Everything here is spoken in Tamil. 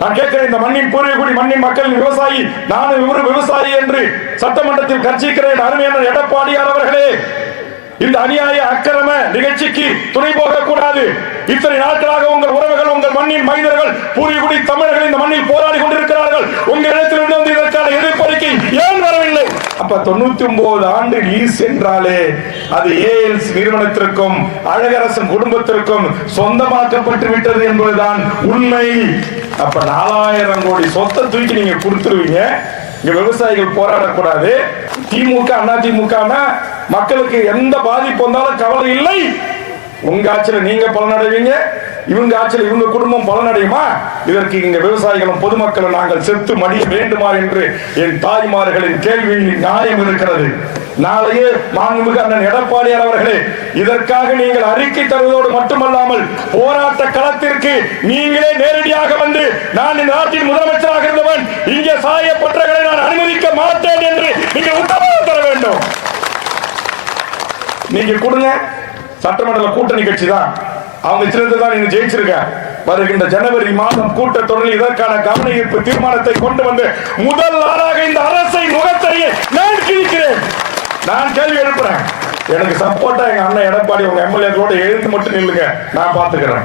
நான் கேட்கிறேன் இந்த மண்ணின் பூர்வீகுடி மண்ணின் மக்களின் விவசாயி நானும் ஒரு விவசாயி என்று சட்டமன்றத்தில் கர்ச்சிக்கிறேன் அருமையான எடப்பாடியார் அவர்களே இந்த அநியாய அக்கிரம நிகழ்ச்சிக்கு துணை போக கூடாது இத்தனை நாட்களாக உங்கள் உறவுகள் உங்கள் மண்ணின் மைந்தர்கள் பூர்வீகுடி தமிழர்கள் இந்த மண்ணில் போராடி கொண்டிருக்கிறார்கள். உங்க இடத்தில் வந்து இதற்கான எதிர்ப்பறிக்கை ஏன் வரவில்லை? அப்ப தொண்ணூத்தி ஒன்பது ஆண்டு லீஸ் என்றாலே அது ஏஎல்ஸ் நிறுவனத்திற்கும் அழகரசன் குடும்பத்திற்கும் சொந்தமாக்கப்பட்டு விட்டது என்பதுதான் உண்மை. அப்ப நாலாயிரம் கோடி சொத்தை தூக்கி நீங்க கொடுத்துருவீங்க. இங்க விவசாயிகள் போராடக்கூடாது. திமுக அண்ணா திமுக மக்களுக்கு எந்த பாதிப்பு வந்தாலும் கவலை இல்லை. உங்க ஆட்சியில நீங்க பலனடைவீங்க இவங்க ஆட்சியில் இவங்க குடும்பம் பலனடையுமா? இதற்கு இங்க விவசாயிகளும் பொதுமக்களும் நாங்கள் செத்து மடிய வேண்டுமா என்று என் தாய்மார்களின் கேள்வியில் நியாயம் இருக்கிறது. நாளையே மாண்புமிகு அண்ணன் எடப்பாடியார் அவர்களே இதற்காக நீங்கள் அறிக்கை தருவதோடு மட்டுமல்லாமல் போராட்ட களத்திற்கு நீங்களே நேரடியாக வந்து நான் இந்த நாட்டின் முதலமைச்சராக இருந்தவன் இங்கே சாயப்பட்டவர்களை நான் அனுமதிக்க மாட்டேன் என்று நீங்கள் உத்தரவு தர வேண்டும். நீங்க கொடுங்க. சட்டமன்ற கூட்டணி கட்சி தான். அவங்க சிறந்து தான் நீங்க ஜெயிச்சிருக்க. வருகின்ற ஜனவரி மாதம் கூட்டத்தொடரில் இதற்கான கவன ஈர்ப்பு தீர்மானத்தை கொண்டு வந்து முதல் நாளாக இந்த அரசை முகத்தறியை நான் கிழிக்கிறேன் நான் கேள்வி எழுப்புறேன். எனக்கு சப்போர்ட்டா எங்க அண்ணன் எடப்பாடி உங்க எம்எல்ஏ கூட எழுந்து மட்டும் நில்லுங்க. நான் பாத்துக்கிறேன்